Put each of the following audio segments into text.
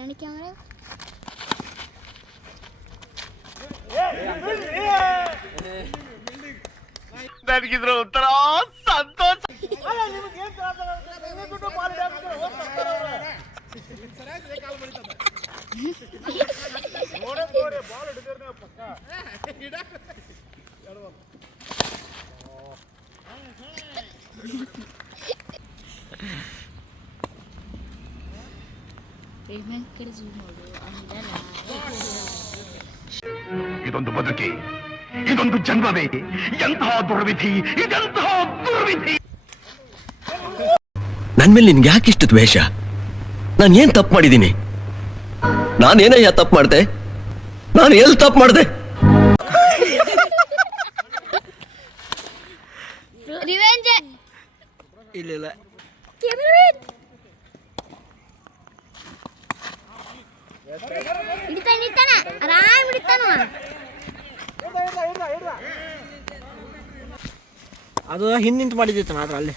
Front camera ನನಗಿದ್ರ ಒಂಥರ ಸಂತೋಷ. ಇದೊಂದು ಬದುಕಿ, ಇದೊಂದು ಜನ್ಮವೇ, ಎಂತಹ ದುರ್ವಿಧಿ, ಇದೆಂತಹ ದುರ್ವಿಧಿ. ನನ್ ಮೇಲೆ ನಿನ್ಗೆ ಯಾಕೆ ಇಷ್ಟು ದ್ವೇಷ? ನಾನು ಏನ್ ತಪ್ಪು ಮಾಡಿದ್ದೀನಿ? ನಾನೇನಯ್ಯ ತಪ್ಪು ಮಾಡ್ದೆ? ನಾನು ಎಲ್ಲಿ ತಪ್ಪು ಮಾಡ್ದೆ? ರಿವೆಂಜ್ ಇಲ್ಲ ಹಿಡಿತಾನ ಆರಾಮ್ ಹಿಡಿತಾನ. ಅದು ಹಿಂದಿಂತ ಮಾಡಿದ್ದಿತ್ತು ಮಾತ್ರ ಅಲ್ಲಿ.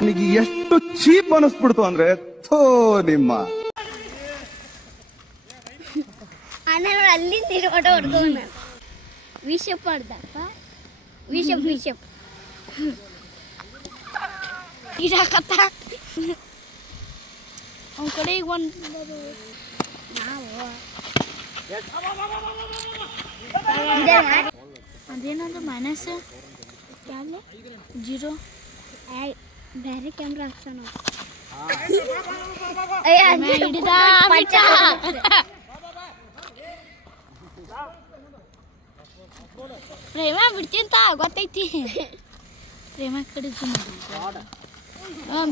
ನನಗೆ ಎಷ್ಟು ಚೀಪ್ ಅನಿಸ್ಬಿಡ್ತು ಅಂದ್ರೆ ಥೋ ನಿಮ್ಮ ಅಣ್ಣ ನೋಡಿ ಅಲ್ಲಿಂದ ತಿರುಗಾಟ ಹೊಡ್ಕೊಂಡ ವಿಷಪ್ ಮಾಡ್ದಪ್ಪ. ವಿಷಪ್ ಇಡಾಕತ್ತ ಅವನ ಕಡೆ ಈಗ ಒಂದು ನಾವು ಅದೇನಂದ್ರೆ ಮೈನಸ್ ಯಾವ 0 ಬೇರೆ ಕ್ಯಾಮ್ರಾ ಹಾಕ್ಸೋಣ. ಹಿಡಿದ ಪ್ರೇಮ ಬಿಡ್ತೀಂತ ಗೊತ್ತೈತಿ. ಪ್ರೇಮ ಕಡೆ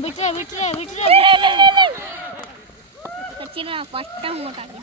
ಬಿಟ್ರೆ ಕಚ್ಚಿನ ಫಸ್ಟ್ ಟೈಮ್ ಓಟ್ ಹಾಕಿ